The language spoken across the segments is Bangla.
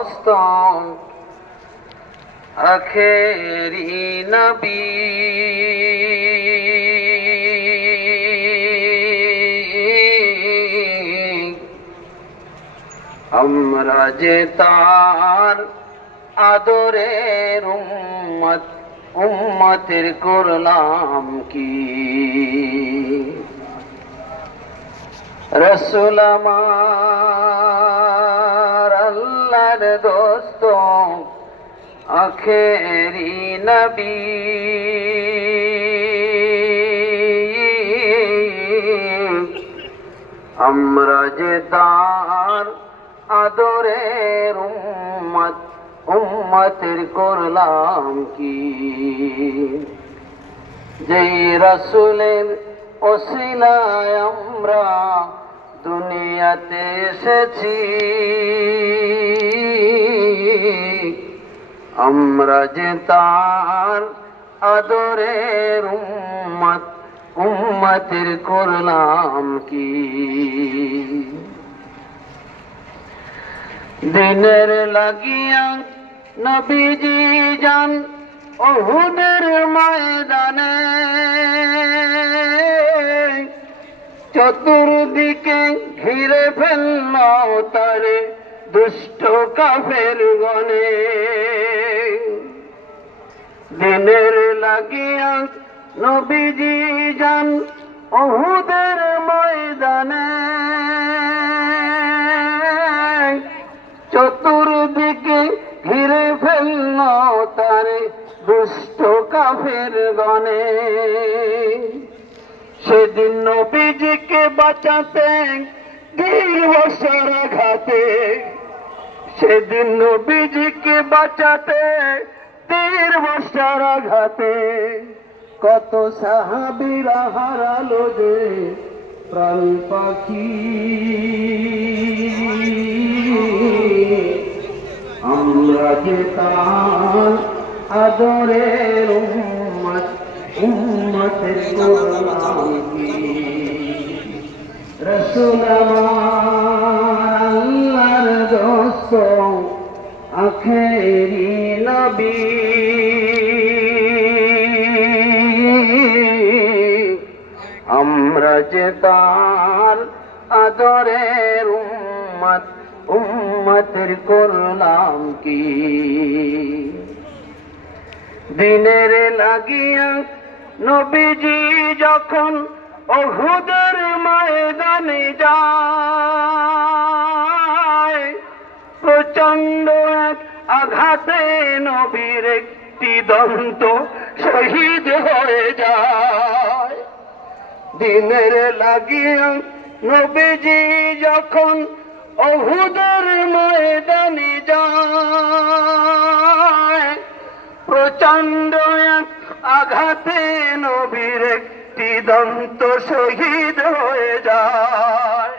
दोस्तों आखिरी नबी আমরা যে তার আদরের উম্মত উম্মতের করলাম কি রাসূল আমার আল্লাহর দোস্ত আখেরি নবী আমরা যে তার আদরের উম্মত উম্মতের করলাম কি যেই রাসূলের ওসিলায় আমরা দুনিয়াতে এসেছি আমরা যে তার আদরের উম্মত উম্মতের করলাম কি দিনের লাগিয়া নবীজি যান উহুদের ময়দানে চতুর্দিকে ঘিরে ফেলল তারে দুষ্ট কাফের গণে দিনের লাগিয়া নবীজি যান উহুদের ময়দানে চতুর্দিকে ঘিরে ফেলল তারে দুষ্ট কাফের গণে সেদিন নবীজিকে বাঁচাতে দিবসের ঘাতে সেদিন নবীজিকে বাঁচাতে দিবসের ঘাতে কত সাহাবীরা হারালো যে প্রাণ পাখি আমরা যে তার আদরের উম্মত উম্মতের করলাম কি রাসূল আমার আল্লাহর দোস্ত আখেরি নবী আমরা যে তার আদরের উম্মত উম্মতের করলাম কি দিনের লাগিয়া নবীজি যখন উহুদের ময়দানে যায় প্রচন্ড এক আঘাতে নবীর একটি দন্ত শহীদ হয়ে যায় দিনের লাগিয়া নবীজি যখন উহুদের ময়দানে যায় প্রচন্ড এক আঘাতে নবীর একটি দন্ত শহীদ হয়ে যায়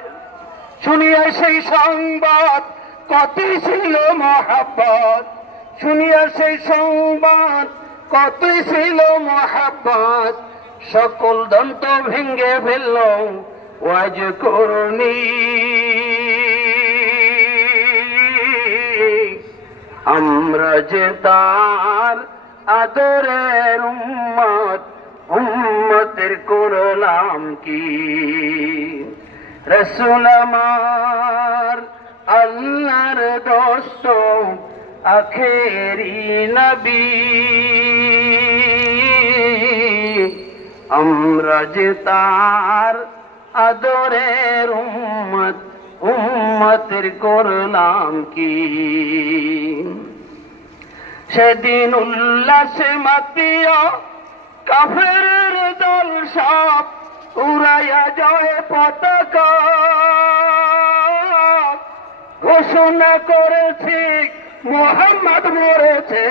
শুনিয়া সেই সংবাদ কতই ছিল মহাব্বত শুনিয়া সেই সংবাদ কতই ছিল মহাব্বত সকল দন্ত ভেঙ্গে ফেলল ওয়াজ করুনি আমরা যে তার আদরের উম্মত উম্মতের করলাম কি রাসূল আমার আল্লাহর দোস্ত আখেরি নবী আমরা যে তার আদরের উম্মত উম্মতের করলাম কি সেদিন উল্লাসে মাতিয়া কাফেরের দল সব উড়াইয়া যায় পতাকা ঘোষণা করেছে মুহাম্মদ মরেছে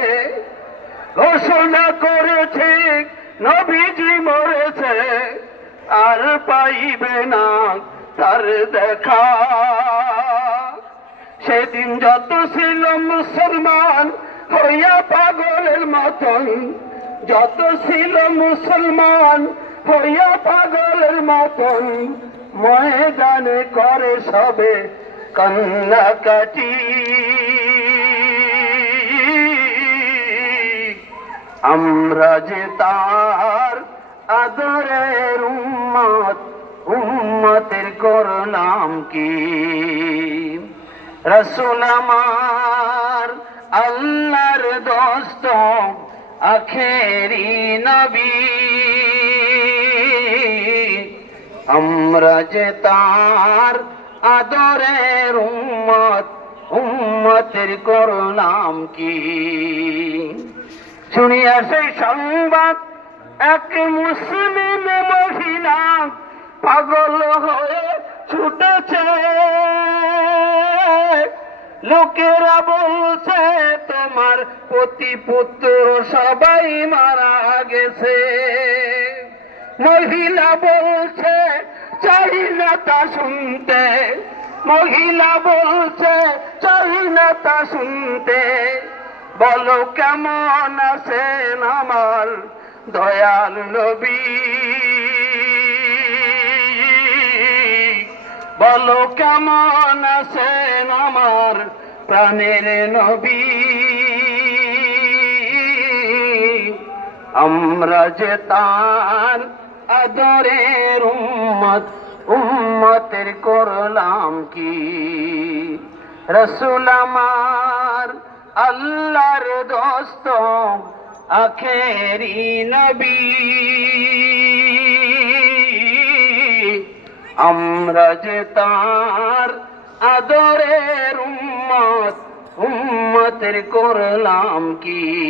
ঘোষণা করেছে নবীজি মরেছে আর পাইবে না তার দেখা সেদিন যত ছিল মুসলমান হইয়া পাগলের মতন যত ছিল মুসলমান হইয়া পাগলের মতন ময়দানে করে সবে কান্নাকাটি আমরা যে তার আদরের উম্মত, উম্মতের করলাম কি? রাসূল আমার আল্লাহর দোস্ত, আখেরি নবী। আমরা যে তার আদরের উম্মত, উম্মতের করলাম কি? শুনিয়া সেই সংবাদ এক মুসলিম মহিলা পাগল হয়ে ছুটেছে। লোকেরা বলছে তোমার পতি পুত্র সবাই মারা গেছে। মহিলা বলছে চাই না তা শুনতে, মহিলা বলছে চাই না তা শুনতে। বলো কেমন আছেন আমার দয়াল নবী? বলো কেমন আছেন আমার প্রাণের নবী? আমরা যে তার আদরের উম্মত, উম্মতের করলাম কি? রাসূল আমার আল্লাহর দোস্ত, আখেরি নবী। আমরা যে তার আদরের উম্মত, উম্মতের করলাম কি?